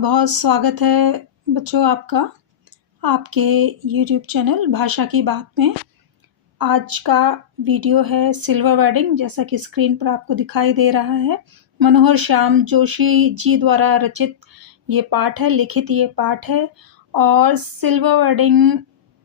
बहुत स्वागत है बच्चों आपका आपके यूट्यूब चैनल भाषा की बात में। आज का वीडियो है सिल्वर वेडिंग, जैसा कि स्क्रीन पर आपको दिखाई दे रहा है। मनोहर श्याम जोशी जी द्वारा रचित ये पाठ है, लिखित ये पाठ है और सिल्वर वेडिंग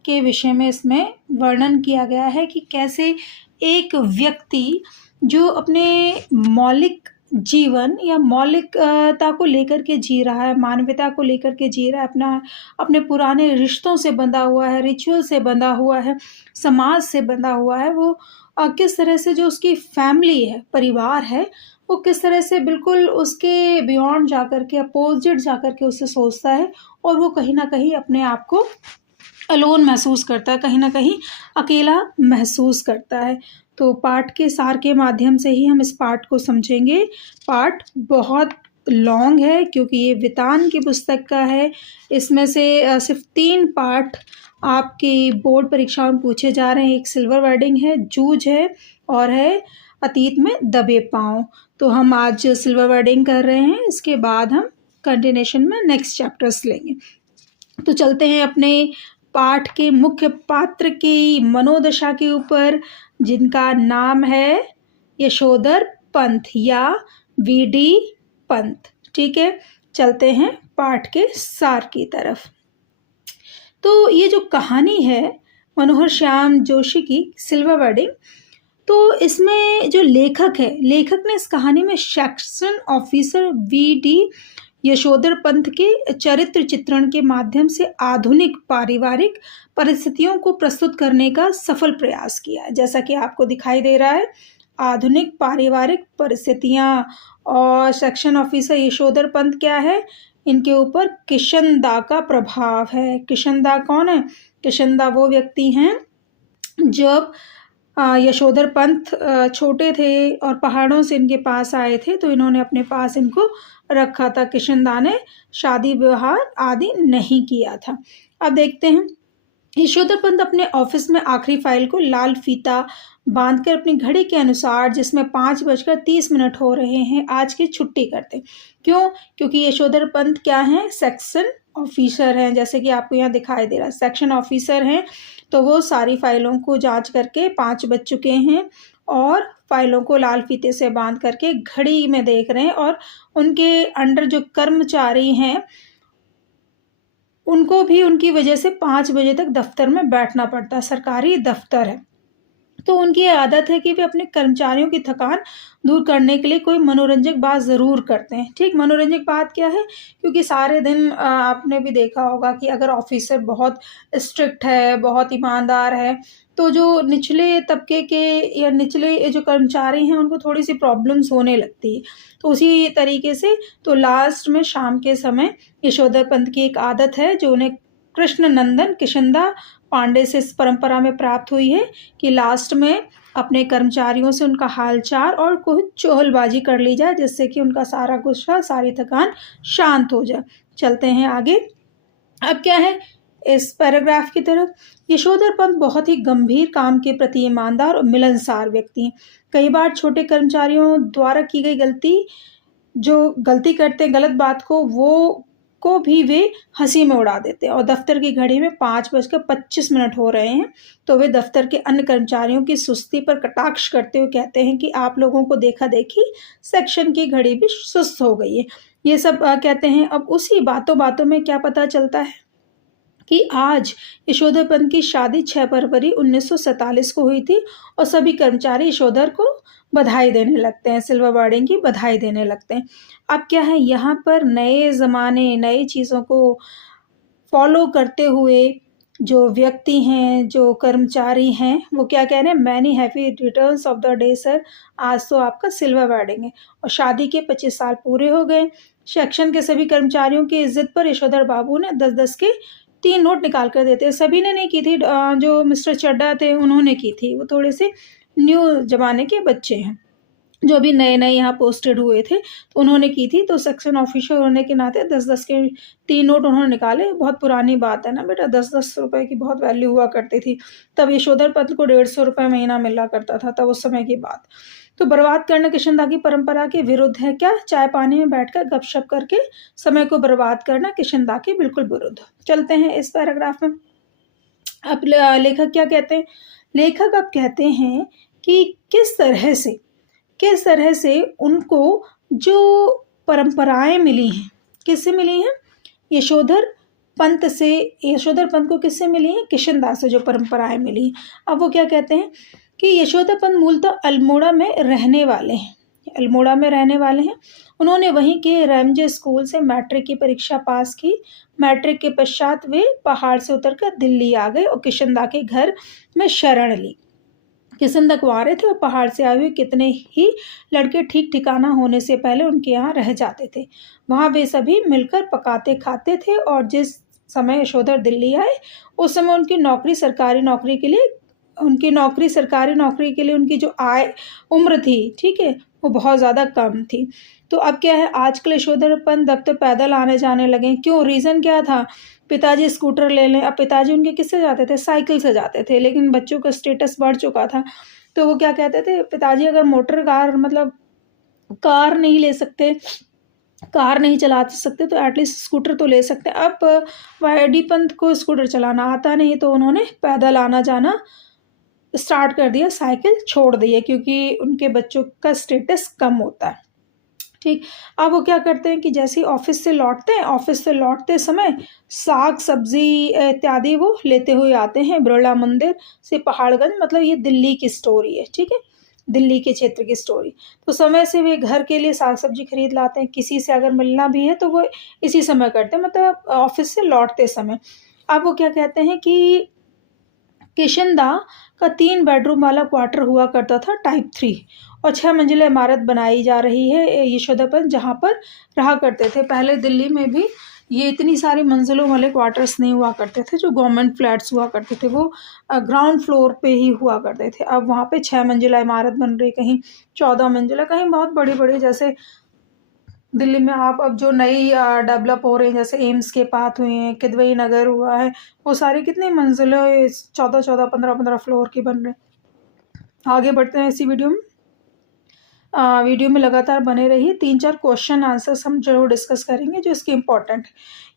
के विषय में इसमें वर्णन किया गया है कि कैसे एक व्यक्ति जो अपने मौलिक जीवन या मौलिकता को लेकर के जी रहा है, मानवता को लेकर के जी रहा है, अपने पुराने रिश्तों से बंधा हुआ है, रिचुअल से बंधा हुआ है, समाज से बंधा हुआ है, वो किस तरह से जो उसकी फैमिली है, परिवार है, वो किस तरह से बिल्कुल उसके बियॉन्ड जाकर के, अपोजिट जाकर के उससे सोचता है और वो कहीं ना कहीं अपने आप को अलोन महसूस करता है, कहीं ना कहीं अकेला महसूस करता है। तो पाठ के सार के माध्यम से ही हम इस पाठ को समझेंगे। पाठ बहुत लॉन्ग है क्योंकि ये वितान की पुस्तक का है। इसमें से सिर्फ 3 पाठ आपकी बोर्ड परीक्षाओं में पूछे जा रहे हैं। एक सिल्वर वेडिंग है, जूझ है और है अतीत में दबे पाँव। तो हम आज सिल्वर वेडिंग कर रहे हैं, इसके बाद हम कंटिन्यूशन में नेक्स्ट चैप्टर्स लेंगे। तो चलते हैं अपने पाठ के मुख्य पात्र की मनोदशा के ऊपर, जिनका नाम है यशोधर पंत या वीडी पंत। ठीक है, चलते हैं पाठ के सार की तरफ। तो ये जो कहानी है मनोहर श्याम जोशी की सिल्वर वेडिंग, तो इसमें जो लेखक है, लेखक ने इस कहानी में section officer VD Yashodhar Pant के चरित्र चित्रण के माध्यम से आधुनिक पारिवारिक परिस्थितियों को प्रस्तुत करने का सफल प्रयास किया है। जैसा कि आपको दिखाई दे रहा है, आधुनिक पारिवारिक परिस्थितियां, और सेक्शन ऑफिसर यशोधर पंत क्या है, इनके ऊपर किशनदा का प्रभाव है। किशनदा कौन है? किशनदा वो व्यक्ति हैं जब यशोधर पंत छोटे थे और पहाड़ों से इनके पास आए थे, तो इन्होंने अपने पास इनको रखा था। किशनदा ने शादी विवाह आदि नहीं किया था। अब देखते हैं, यशोधर पंत अपने ऑफिस में आखिरी फाइल को लाल फीता बांधकर अपनी घड़ी के अनुसार, जिसमें 5:30 हो रहे हैं, आज की छुट्टी करते। क्यों? क्योंकि यशोधर पंत क्या है? सेक्शन ऑफिसर हैं। जैसे कि आपको यहाँ दिखाई दे रहा है, सेक्शन ऑफिसर हैं। तो वो सारी फाइलों को जांच करके 5 बज चुके हैं और फाइलों को लाल फीते से बांध करके घड़ी में देख रहे हैं। और उनके अंडर जो कर्मचारी हैं, उनको भी उनकी वजह से 5 बजे तक दफ्तर में बैठना पड़ता है, सरकारी दफ्तर है। तो उनकी आदत है कि वे अपने कर्मचारियों की थकान दूर करने के लिए कोई मनोरंजक बात ज़रूर करते हैं। ठीक, मनोरंजक बात क्या है? क्योंकि सारे दिन आपने भी देखा होगा कि अगर ऑफिसर बहुत स्ट्रिक्ट है, बहुत ईमानदार है, तो जो निचले तबके के या निचले जो कर्मचारी हैं, उनको थोड़ी सी प्रॉब्लम्स होने लगती है। तो उसी तरीके से तो लास्ट में शाम के समय यशोधर पंत की एक आदत है जो उन्हें कृष्ण नंदन किशनदा पांडे से इस परंपरा में प्राप्त हुई है कि लास्ट में अपने कर्मचारियों से उनका हालचाल और कुछ चोहलबाजी कर ली जाए, जिससे कि उनका सारा गुस्सा, सारी थकान शांत हो जाए। चलते हैं आगे। अब क्या है इस पैराग्राफ की तरफ? यशोधर पंत बहुत ही गंभीर काम के प्रति ईमानदार और मिलनसार व्यक्ति हैं। कई बार छोटे कर्मचारियों द्वारा की गई जो गलती करते हैं, गलत बात को भी वे हंसी में उड़ा देते हैं। और दफ्तर की घड़ी में 5:25 हो रहे हैं, तो वे दफ्तर के अन्य कर्मचारियों की सुस्ती पर कटाक्ष करते हुए कहते हैं कि आप लोगों को देखा देखी सेक्शन की घड़ी भी सुस्त हो गई है। ये सब कहते हैं। अब उसी बातों बातों में क्या पता चलता है कि आज यशोधर पंत की शादी 6 फरवरी 1947 को हुई थी और सभी कर्मचारी यशोधर को बधाई देने लगते हैं, सिल्वर वेडिंग की बधाई देने लगते हैं। अब क्या है, यहाँ पर नए ज़माने, नई चीज़ों को फॉलो करते हुए जो व्यक्ति हैं, जो कर्मचारी हैं, वो क्या कह रहे हैं? Many happy returns of the day sir, आज तो आपका सिल्वर वेडिंग है और शादी के 25 साल पूरे हो गए। सेक्शन के सभी कर्मचारियों की इज्जत पर यशोधर बाबू ने 10-10 के 3 नोट निकाल कर देते हैं। सभी ने नहीं की थी, जो मिस्टर चड्डा थे उन्होंने की थी, वो थोड़े से न्यू जमाने के बच्चे हैं। जो अभी नए-नए यहाँ पोस्टेड हुए थे, तो उन्होंने की थी। तो सेक्शन ऑफिसर होने के नाते 10-10 के 3 नोट उन्होंने निकाले। बहुत पुरानी बात है ना बेटा, 10-10 रुपए की बहुत वैल्यू हुआ करती थी। तब यशोधर पंत को 150 रुपए महीना मिला करता था, तब उस समय की बात। तो बर्बाद करना किशनदा की परंपरा के विरुद्ध है क्या? चाय-पानी में बैठकर गपशप करके समय को बर्बाद करना किशनदा के बिल्कुल विरुद्ध। चलते हैं इस पैराग्राफ में। अब लेखक क्या कहते हैं? लेखक अब कहते हैं कि किस तरह से उनको जो परंपराएं मिली हैं, किससे मिली हैं? यशोधर पंत से। यशोधर पंत को किससे मिली हैं? किशनदास से जो परंपराएं मिली हैं। अब वो क्या कहते हैं कि यशोधर पंत मूलतः अल्मोड़ा में रहने वाले हैं। अल्मोड़ा में रहने वाले हैं। उन्होंने वहीं के रैमजे स्कूल से मैट्रिक की परीक्षा पास की। मैट्रिक के पश्चात वे पहाड़ से उतरकर दिल्ली आ गए और किशनदा के घर में शरण ली। किशनदा कुंवारे थे और पहाड़ से आए हुए कितने ही लड़के ठीक ठिकाना होने से पहले उनके यहाँ रह जाते थे। वहाँ वे सभी मिलकर पकाते खाते थे और जिस समय यशोधर दिल्ली आए उस समय सरकारी नौकरी के लिए उनकी जो उम्र थी, ठीक है, वो बहुत ज़्यादा कम थी। तो अब क्या है, आजकल यशोधर पंत दफ्तर पैदल आने जाने लगे। क्यों? रीज़न क्या था? पिताजी स्कूटर ले लें। अब पिताजी उनके किससे जाते थे? साइकिल से जाते थे। लेकिन बच्चों का स्टेटस बढ़ चुका था, तो वो क्या कहते थे, पिताजी अगर मोटर कार मतलब कार नहीं ले सकते, कार नहीं चला सकते, तो एटलीस्ट स्कूटर तो ले सकते। अब वाईडी पंत को स्कूटर चलाना आता नहीं, तो उन्होंने पैदल आना जाना स्टार्ट कर दिया, साइकिल छोड़ दी है, क्योंकि उनके बच्चों का स्टेटस कम होता है। ठीक। अब वो क्या करते हैं कि जैसे ही ऑफिस से लौटते समय साग सब्जी इत्यादि वो लेते हुए आते हैं बिरला मंदिर से पहाड़गंज। मतलब ये दिल्ली की स्टोरी है, ठीक है, दिल्ली के क्षेत्र की स्टोरी। तो समय से वे घर के लिए साग सब्जी खरीद लाते हैं। किसी से अगर मिलना भी है तो वो इसी समय करते हैं, मतलब ऑफिस से लौटते समय। अब वो क्या कहते हैं कि किशनदा का 3 बेडरूम वाला क्वार्टर हुआ करता था, टाइप 3, और 6 मंजिला इमारत बनाई जा रही है यशोधर पंत जहाँ पर रहा करते थे। पहले दिल्ली में भी ये इतनी सारी मंजिलों वाले क्वार्टर्स नहीं हुआ करते थे। जो गवर्नमेंट फ्लैट्स हुआ करते थे वो ग्राउंड फ्लोर पे ही हुआ करते थे। अब वहाँ पे 6 मंजिला इमारत बन रही, कहीं 14 मंजिला, कहीं बहुत बड़ी-बड़ी। जैसे दिल्ली में आप अब जो नई डेवलप हो रही हैं, जैसे एम्स के पास हुए हैं, किदवई नगर हुआ है, वो सारी कितनी मंजिलें 14-14, 15-15 फ्लोर की बन रहे हैं। आगे बढ़ते हैं इसी वीडियो में लगातार बने रहिए। 3-4 क्वेश्चन आंसर्स हम जरूर डिस्कस करेंगे जो इसके इम्पोर्टेंट।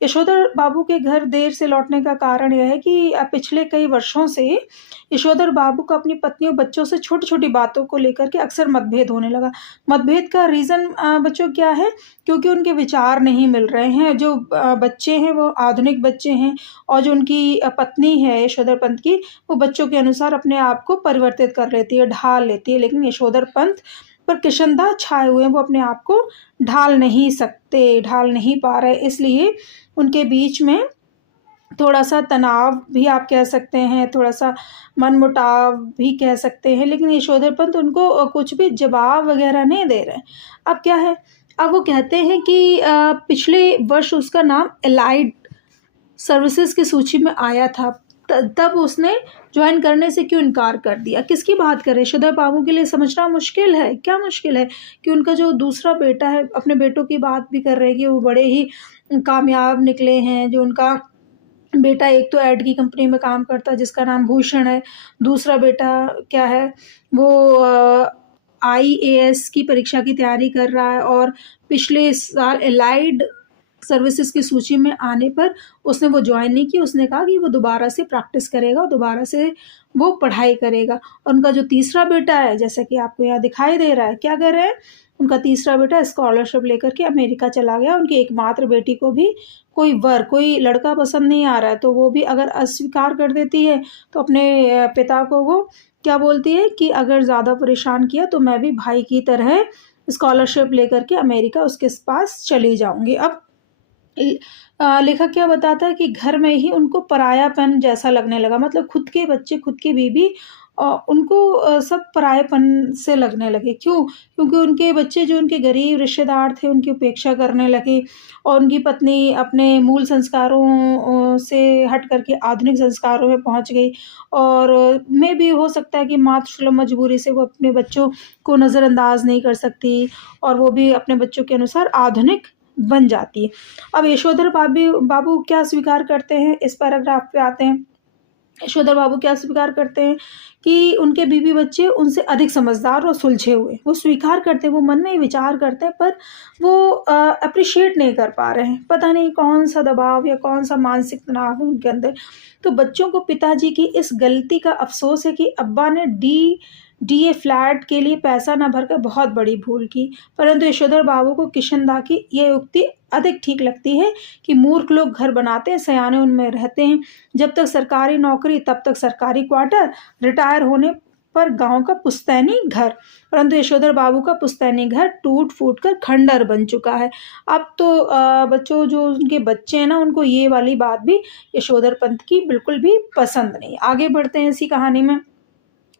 यशोधर बाबू के घर देर से लौटने का कारण यह है कि पिछले कई वर्षों से यशोधर बाबू को अपनी पत्नी और बच्चों से छोटी छोटी बातों को लेकर के अक्सर मतभेद होने लगा। मतभेद का रीज़न बच्चों क्या है? क्योंकि उनके विचार नहीं मिल रहे हैं। जो बच्चे हैं वो आधुनिक बच्चे हैं, और जो उनकी पत्नी है यशोधर पंत की, वो बच्चों के अनुसार अपने आप को परिवर्तित कर लेती है, ढाल लेती है। लेकिन यशोधर पंत पर किशनदा छाए हुए हैं, वो अपने आप को ढाल नहीं सकते, ढाल नहीं पा रहे। इसलिए उनके बीच में थोड़ा-सा तनाव भी आप कह सकते हैं, थोड़ा-सा मनमुटाव भी कह सकते हैं। लेकिन यशोधर पंत उनको कुछ भी जवाब वगैरह नहीं दे रहे हैं। अब क्या है, अब वो कहते हैं कि पिछले वर्ष उसका नाम एलाइड सर्विसेज की सूची में आया था, तब उसने ज्वाइन करने से क्यों इनकार कर दिया? किसकी बात कर रहे हैं? यशोधर बाबू के लिए समझना मुश्किल है। क्या मुश्किल है? कि उनका जो दूसरा बेटा है, अपने बेटों की बात भी कर रहे हैं कि वो बड़े ही कामयाब निकले हैं। जो उनका बेटा, एक तो ऐड की कंपनी में काम करता है जिसका नाम भूषण है, दूसरा बेटा क्या है, वो IAS की परीक्षा की तैयारी कर रहा है, और पिछले साल एलाइड सर्विसेज की सूची में आने पर उसने वो ज्वाइन नहीं की। उसने कहा कि वो दोबारा से प्रैक्टिस करेगा, दोबारा से वो पढ़ाई करेगा। और उनका जो तीसरा बेटा है, जैसा कि आपको यहाँ दिखाई दे रहा है, क्या कर रहे हैं, उनका तीसरा बेटा स्कॉलरशिप लेकर के अमेरिका चला गया। उनकी एकमात्र बेटी को भी कोई लड़का पसंद नहीं आ रहा है, तो वो भी अगर अस्वीकार कर देती है, तो अपने पिता को वो क्या बोलती है कि अगर ज़्यादा परेशान किया तो मैं भी भाई की तरह स्कॉलरशिप लेकर के अमेरिका उसके पास चली जाऊँगी। अब लेखक क्या बताता है कि घर में ही उनको परायापन जैसा लगने लगा। मतलब खुद के बच्चे, खुद की बीवी उनको सब परायेपन से लगने लगे। क्यों? क्योंकि उनके बच्चे जो उनके गरीब रिश्तेदार थे उनकी उपेक्षा करने लगे और उनकी पत्नी अपने मूल संस्कारों से हट कर के आधुनिक संस्कारों में पहुँच गई और में भी हो सकता है कि मातृसुलभ मजबूरी से वो अपने बच्चों को नज़रअंदाज नहीं कर सकती और वो भी अपने बच्चों के अनुसार आधुनिक बन जाती है। अब यशोधर बाबू क्या स्वीकार करते हैं, इस पैराग्राफ पे आते हैं। यशोधर बाबू क्या स्वीकार करते हैं कि उनके बीवी बच्चे उनसे अधिक समझदार और सुलझे हुए। वो स्वीकार करते हैं, वो मन में ही विचार करते हैं पर वो एप्रिशिएट नहीं कर पा रहे हैं। पता नहीं कौन-सा दबाव या कौन-सा मानसिक तनाव है उनके अंदर। तो बच्चों को पिताजी की इस गलती का अफ़सोस है कि अब्बा ने डीए फ्लैट के लिए पैसा ना भरकर बहुत बड़ी भूल की। परंतु यशोधर बाबू को किशनदा की ये उक्ति अधिक ठीक लगती है कि मूर्ख लोग घर बनाते हैं, सयाने उनमें रहते हैं। जब तक सरकारी नौकरी तब तक सरकारी क्वार्टर, रिटायर होने पर गाँव का पुश्तैनी घर। परंतु यशोधर बाबू का पुश्तैनी घर टूट-फूट कर खंडहर बन चुका है। अब तो बच्चों जो उनके बच्चे हैं ना उनको ये वाली बात भी यशोधर पंत की बिल्कुल भी पसंद नहीं। आगे बढ़ते हैं इसी कहानी में।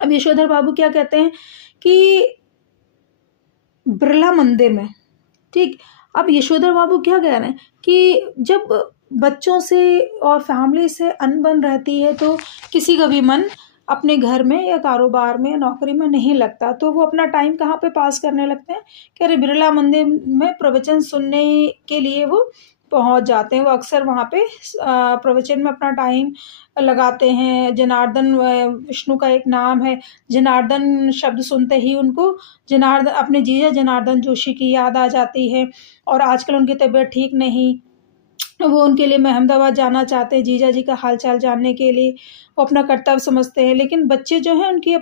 अब यशोधर बाबू क्या कहते हैं कि बिरला मंदिर में, ठीक? अब यशोधर बाबू क्या कह रहे हैं कि जब बच्चों से और फैमिली से अनबन रहती है तो किसी का भी मन अपने घर में या कारोबार में या नौकरी में नहीं लगता, तो वो अपना टाइम कहाँ पे पास करने लगते हैं कि अरे बिरला मंदिर में प्रवचन सुनने के लिए वो पहुँच जाते हैं। वो अक्सर वहाँ पे प्रवचन में अपना टाइम लगाते हैं। जनार्दन विष्णु का एक नाम है। जनार्दन शब्द सुनते ही उनको अपने जीजा जनार्दन जोशी की याद आ जाती है और आजकल उनकी तबीयत ठीक नहीं। वो उनके लिए मैं अहमदाबाद जाना चाहते हैं जीजा जी का हाल-चाल जानने के लिए। वो अपना कर्तव्य समझते हैं, लेकिन बच्चे जो हैं उनकी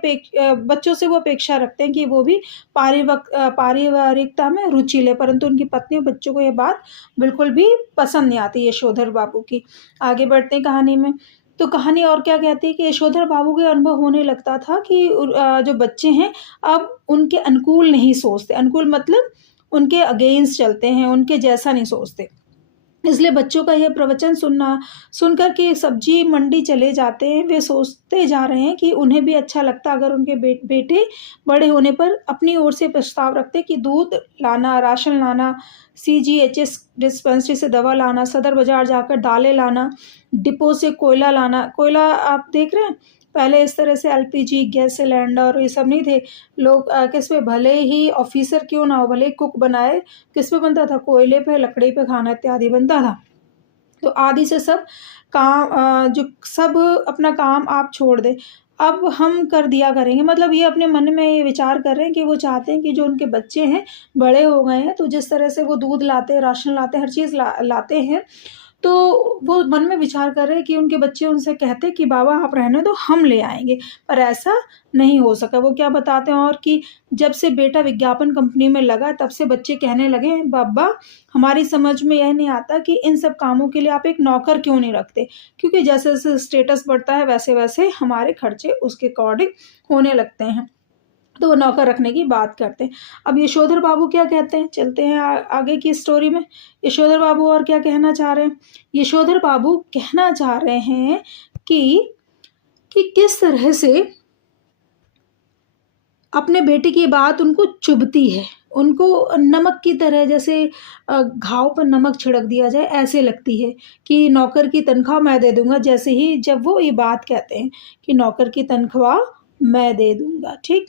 बच्चों से वो अपेक्षा रखते हैं कि वो भी पारिवारिकता में रुचि लें, परंतु उनकी पत्नी और बच्चों को ये बात बिल्कुल भी पसंद नहीं आती यशोधर बाबू की। आगे बढ़ते हैं कहानी में। तो कहानी और क्या कहती है कि यशोधर बाबू को अनुभव होने लगता था कि जो बच्चे हैं अब उनके अनुकूल नहीं सोचते। अनुकूल मतलब उनके अगेंस्ट चलते हैं, उनके जैसा नहीं सोचते। इसलिए बच्चों का यह प्रवचन सुनकर के सब्जी मंडी चले जाते हैं। वे सोचते जा रहे हैं कि उन्हें भी अच्छा लगता अगर उनके बेटे बड़े होने पर अपनी ओर से प्रस्ताव रखते कि दूध लाना, राशन लाना, सीजीएचएस डिस्पेंसरी से दवा लाना, सदर बाज़ार जाकर दालें लाना, डिपो से कोयला लाना। कोयला आप देख रहे हैं? पहले इस तरह से एलपीजी, गैस सिलेंडर ये सब नहीं थे। लोग किस पे भले ही ऑफ़िसर क्यों ना हो, भले ही कुक बनाए, किस पे बनता था? कोयले पे, लकड़ी पे खाना इत्यादि बनता था। तो आदि से सब काम जो सब अपना काम आप छोड़ दें, अब हम कर दिया करेंगे। मतलब ये अपने मन में ये विचार कर रहे हैं कि वो चाहते हैं कि जो उनके बच्चे हैं, बड़े हो गए हैं, तो जिस तरह से वो दूध लाते, राशन लाते, हर चीज़ लाते हैं, तो वो मन में विचार कर रहे हैं कि उनके बच्चे उनसे कहते कि बाबा आप रहने दो, हम ले आएँगे, पर ऐसा नहीं हो सका। वो क्या बताते हैं और कि जब से बेटा विज्ञापन कंपनी में लगा तब से बच्चे कहने लगे, बाबा हमारी समझ में यह नहीं आता कि इन सब कामों के लिए आप एक नौकर क्यों नहीं रखते? क्योंकि जैसे-जैसे स्टेटस बढ़ता है वैसे-वैसे हमारे खर्चे उसके अकॉर्डिंग होने लगते हैं। तो वो नौकर रखने की बात करते हैं। अब यशोधर बाबू क्या कहते हैं? चलते हैं आगे की स्टोरी में। यशोधर बाबू और क्या कहना चाह रहे हैं? यशोधर बाबू कहना चाह रहे हैं कि किस तरह से अपने बेटे की बात उनको चुभती है। उनको नमक की तरह जैसे घाव पर नमक छिड़क दिया जाए ऐसे लगती है कि नौकर की तनख्वाह मैं दे दूँगा। जैसे ही जब वो ये बात कहते हैं कि नौकर की तनख्वाह मैं दे दूँगा, ठीक?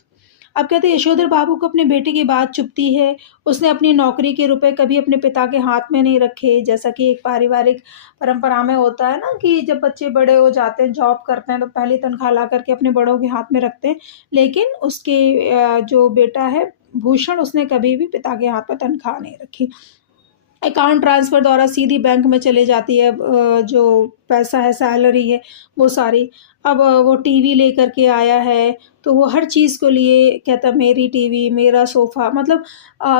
अब कहते हैं यशोधर बाबू को अपने बेटे की बात चुभती है। उसने अपनी नौकरी के रुपए कभी अपने पिता के हाथ में नहीं रखे, जैसा कि एक पारिवारिक परंपरा में होता है ना कि जब बच्चे बड़े हो जाते हैं, जॉब करते हैं, तो पहली तनख्वाह ला कर के अपने बड़ों के हाथ में रखते हैं। लेकिन उसके जो बेटा है भूषण, उसने कभी भी पिता के हाथ में तनख्वाह नहीं रखी। अकाउंट ट्रांसफ़र द्वारा सीधी बैंक में चली जाती है जो पैसा है, सैलरी है, वो सारी। अब वो टीवी लेकर के आया है, तो वो हर चीज़ को लिए कहता मेरी टीवी, मेरा सोफ़ा, मतलब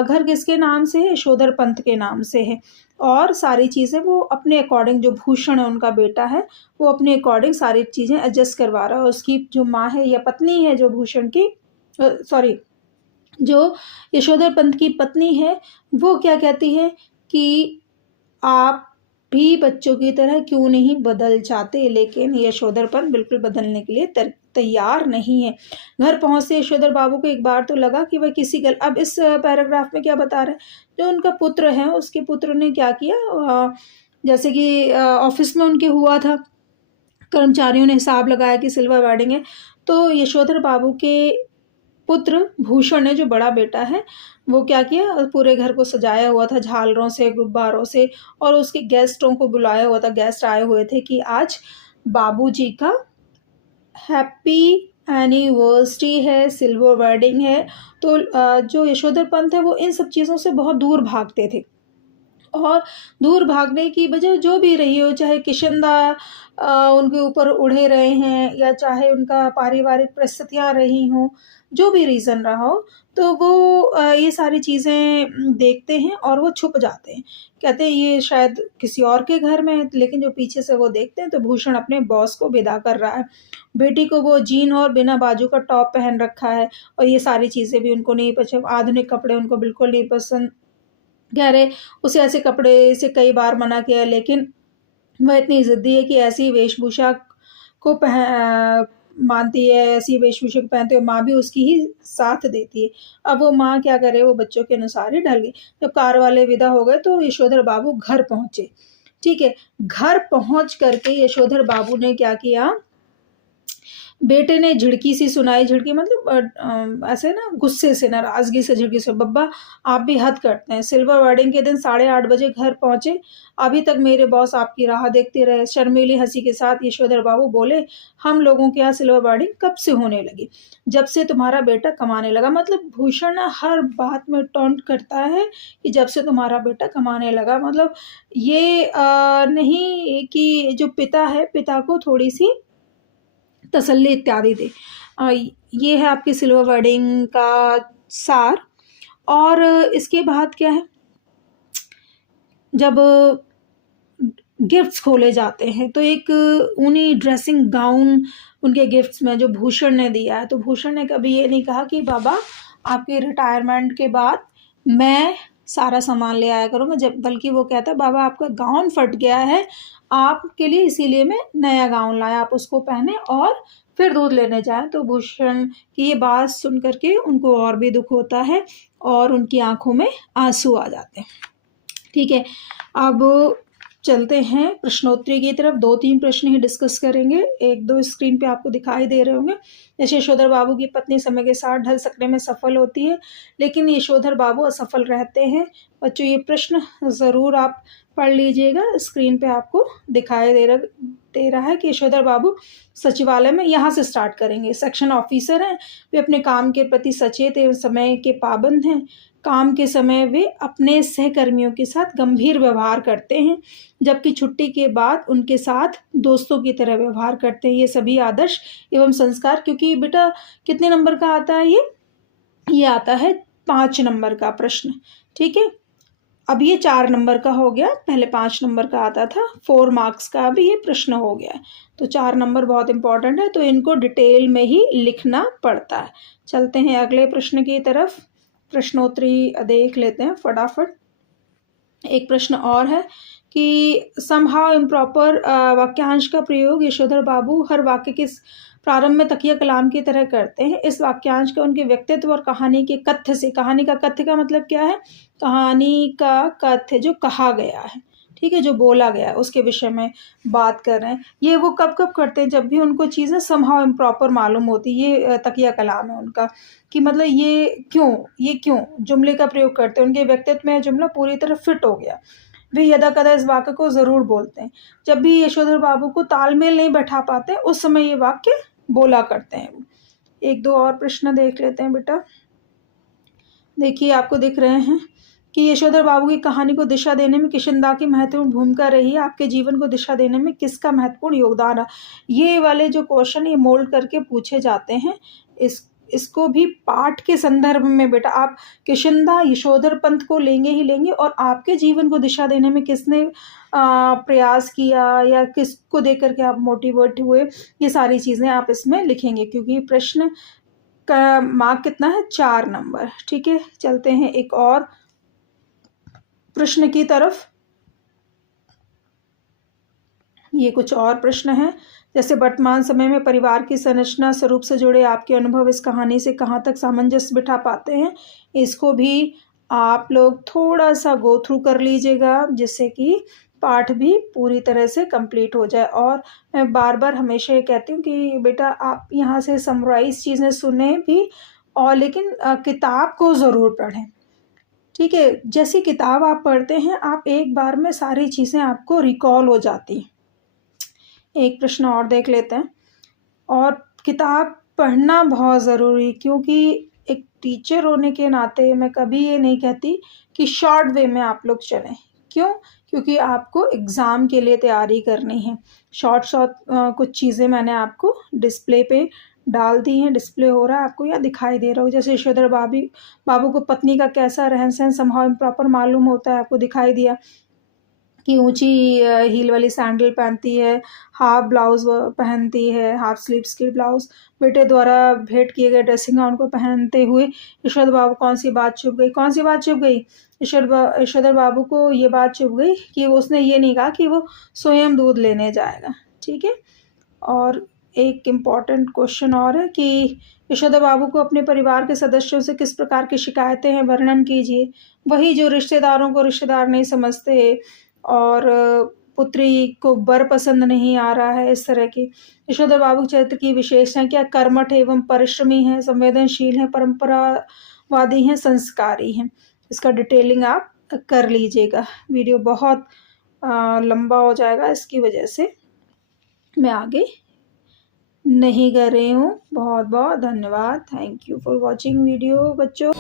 घर किसके नाम से है? यशोधर पंत के नाम से है। और सारी चीज़ें वो अपने अकॉर्डिंग, जो भूषण है उनका बेटा है, वो अपने अकॉर्डिंग सारी चीज़ें एडजस्ट करवा रहा है। उसकी जो माँ है या पत्नी है जो भूषण की सॉरी जो यशोधर पंत की पत्नी है, वो क्या कहती है कि आप भी बच्चों की तरह क्यों नहीं बदल जाते? लेकिन यशोधर पंत बिल्कुल बदलने के लिए तैयार नहीं है। घर पहुँचते यशोधर बाबू को एक बार तो लगा कि वह किसी अब इस पैराग्राफ में क्या बता रहे हैं, जो उनका पुत्र है उसके पुत्र ने क्या किया, जैसे कि ऑफिस में उनके हुआ था, कर्मचारियों ने हिसाब लगाया कि सिल्वर वेडिंग है, तो यशोधर बाबू के पुत्र भूषण ने, जो बड़ा बेटा है, वो क्या किया, पूरे घर को सजाया हुआ था झालरों से, गुब्बारों से, और उसके गेस्टों को बुलाया हुआ था। गेस्ट आए हुए थे कि आज बाबूजी का हैप्पी एनिवर्सरी है, सिल्वर वेडिंग है। तो जो यशोधर पंत है वो इन सब चीज़ों से बहुत दूर भागते थे, और दूर भागने की वजह जो भी रही हो, चाहे किशनदा उनके ऊपर उड़े रहे हैं, या चाहे उनका पारिवारिक परिस्थितियाँ रही हों, जो भी रीज़न रहा हो, तो वो ये सारी चीज़ें देखते हैं और वो छुप जाते हैं। कहते हैं ये शायद किसी और के घर में है, लेकिन जो पीछे से वो देखते हैं तो भूषण अपने बॉस को विदा कर रहा है। बेटी को वो जीन और बिना बाजू का टॉप पहन रखा है, और ये सारी चीज़ें भी उनको नहीं पसंद, आधुनिक कपड़े उनको बिल्कुल नहीं पसंद। कह रहे उसे ऐसे कपड़े से कई बार मना किया, लेकिन वह इतनी ज़िद्दी है कि ऐसी वेशभूषा को मानती है, ऐसी वेशभूषा को पहनते हुए माँ भी उसकी ही साथ देती है। अब वो माँ क्या करे, वो बच्चों के अनुसार ही ढल गई। जब कार वाले विदा हो गए तो यशोधर बाबू घर पहुँचे। ठीक है, घर पहुँच करके यशोधर बाबू ने क्या किया, बेटे ने झिड़की सी सुनाई, झिड़की मतलब ऐसे ना गुस्से से, नाराज़गी से झिड़की से, बब्बा आप भी हद करते हैं, सिल्वर वेडिंग के दिन 8:30 बजे घर पहुँचे, अभी तक मेरे बॉस आपकी राह देखते रहे। शर्मीली हंसी के साथ यशोधर बाबू बोले, हम लोगों के यहाँ सिल्वर वेडिंग कब से होने लगी? जब से तुम्हारा बेटा कमाने लगा। मतलब भूषण ना हर बात में टॉन्ट करता है कि जब से तुम्हारा बेटा कमाने लगा। मतलब ये नहीं कि जो पिता है, पिता को थोड़ी सी तसल्ली इत्यादि दे। ये है आपकी सिल्वर वेडिंग का सार। और इसके बाद क्या है, जब गिफ्ट्स खोले जाते हैं तो एक ऊनी ड्रेसिंग गाउन उनके गिफ्ट्स में जो भूषण ने दिया है, तो भूषण ने कभी ये नहीं कहा कि बाबा आपके रिटायरमेंट के बाद मैं सारा सामान ले आया करूँगा, जब बल्कि वो कहता है बाबा आपका गाउन फट गया है आपके लिए, इसीलिए मैं नया गाउन लाया, आप उसको पहने और फिर दूध लेने जाएं। तो भूषण की ये बात सुन करके उनको और भी दुख होता है और उनकी आंखों में आंसू आ जाते हैं। ठीक है, अब चलते हैं प्रश्नोत्तरी की तरफ। 2-3 प्रश्न ही डिस्कस करेंगे, 1-2 स्क्रीन पे आपको दिखाई दे रहे होंगे। जैसे यशोधर बाबू की पत्नी समय के साथ ढल सकने में सफल होती है, लेकिन यशोधर बाबू असफल रहते हैं। बच्चों ये प्रश्न ज़रूर आप पढ़ लीजिएगा। स्क्रीन पे आपको दिखाई दे रहा है कि यशोधर बाबू सचिवालय में, यहाँ से स्टार्ट करेंगे। सेक्शन ऑफिसर हैं, वे अपने काम के प्रति सचेत एवं समय के पाबंद हैं। काम के समय वे अपने सहकर्मियों के साथ गंभीर व्यवहार करते हैं, जबकि छुट्टी के बाद उनके साथ दोस्तों की तरह व्यवहार करते हैं। ये सभी आदर्श एवं संस्कार, क्योंकि बेटा कितने नंबर का आता है ये आता है 5 नंबर का प्रश्न। ठीक है, अब ये 4 नंबर का हो गया, पहले 5 नंबर का आता था, 4 मार्क्स का अभी ये प्रश्न हो गया है। तो 4 नंबर बहुत इंपॉर्टेंट है, तो इनको डिटेल में ही लिखना पड़ता है। चलते हैं अगले प्रश्न की तरफ। प्रश्नोत्तरी देख लेते हैं फटाफट। एक प्रश्न और है कि समहाउ इम्प्रॉपर वाक्यांश का प्रयोग यशोधर बाबू हर वाक्य के प्रारंभ में तकिया कलाम की तरह करते हैं। इस वाक्यांश का उनके व्यक्तित्व और कहानी के कथ्य से, कहानी का कथ्य का मतलब क्या है, कहानी का कथ्य जो कहा गया है, ठीक है, जो बोला गया है उसके विषय में बात कर रहे हैं। ये वो कब कब करते हैं, जब भी उनको चीज़ें समहाउ इम्प्रॉपर मालूम होती, ये तकिया कलाम है उनका, कि मतलब ये क्यों जुमले का प्रयोग करते हैं। उनके व्यक्तित्व में जुमला पूरी तरह फिट हो गया, वे यदा कदा इस वाक्य को ज़रूर बोलते हैं। जब भी यशोधर बाबू को तालमेल नहीं बैठा पाते उस समय ये वाक्य बोला करते हैं। 1-2 और प्रश्न देख लेते हैं बेटा। देखिए आपको दिख रहे हैं कि यशोधर बाबू की कहानी को दिशा देने में किशनदा की महत्वपूर्ण भूमिका रही है। आपके जीवन को दिशा देने में किसका महत्वपूर्ण योगदान रहा। ये वाले जो क्वेश्चन ये मोल्ड करके पूछे जाते हैं, इसको भी पाठ के संदर्भ में बेटा आप किशनदा यशोधर पंत को लेंगे ही लेंगे, और आपके जीवन को दिशा देने में किसने प्रयास किया या किसको देख करके आप मोटिवेट हुए, ये सारी चीज़ें आप इसमें लिखेंगे, क्योंकि प्रश्न का मार्क कितना है, 4 नंबर। ठीक है, चलते हैं एक और प्रश्न की तरफ। ये कुछ और प्रश्न हैं, जैसे वर्तमान समय में परिवार की संरचना स्वरूप से जुड़े आपके अनुभव इस कहानी से कहाँ तक सामंजस्य बिठा पाते हैं, इसको भी आप लोग थोड़ा सा गो थ्रू कर लीजिएगा, जिससे कि पाठ भी पूरी तरह से कंप्लीट हो जाए। और मैं बार बार हमेशा ये कहती हूँ कि बेटा आप यहाँ से समराइज चीज़ें सुने भी, और लेकिन किताब को ज़रूर पढ़ें, ठीक है। जैसी किताब आप पढ़ते हैं, आप एक बार में सारी चीज़ें आपको रिकॉल हो जाती हैं। एक प्रश्न और देख लेते हैं। और किताब पढ़ना बहुत ज़रूरी, क्योंकि एक टीचर होने के नाते मैं कभी ये नहीं कहती कि शॉर्ट वे में आप लोग चलें। क्यों? क्योंकि आपको एग्ज़ाम के लिए तैयारी करनी है। शॉर्ट कुछ चीज़ें मैंने आपको डिस्प्ले पे डाल दी हैं, डिस्प्ले हो रहा है आपको या दिखाई दे रहा हो। जैसे यशोधर बाबू को पत्नी का कैसा रहन-सहन समहाउ इम्प्रॉपर मालूम होता है, आपको दिखाई दिया कि ऊँची हील वाली सैंडल पहनती है, हाफ ब्लाउज़ पहनती है, हाफ स्लीव्स की ब्लाउज़। बेटे द्वारा भेंट किए गए ड्रेसिंग गाउन को पहनते हुए यशोधर बाबू कौन-सी बात चुभ गई? कौन-सी बात चुभ गई? यशोधर बाबू को ये बात चुभ गई कि उसने ये नहीं कहा कि वो स्वयं दूध लेने जाएगा, ठीक है? और एक इम्पॉर्टेंट क्वेश्चन और है कि यशोदा बाबू को अपने परिवार के सदस्यों से किस प्रकार की शिकायतें हैं, वर्णन कीजिए। वही जो रिश्तेदारों को रिश्तेदार नहीं समझते, और पुत्री को वर पसंद नहीं आ रहा है, इस तरह की। यशोदा बाबू के चरित्र की विशेषताएँ क्या? कर्मठ एवं परिश्रमी हैं, संवेदनशील हैं, परंपरावादी हैं, संस्कारी हैं। इसका डिटेलिंग आप कर लीजिएगा। वीडियो बहुत लंबा हो जाएगा, इसकी वजह से मैं आगे नहीं कर रही हूँ। बहुत बहुत धन्यवाद। Thank you for watching video बच्चों।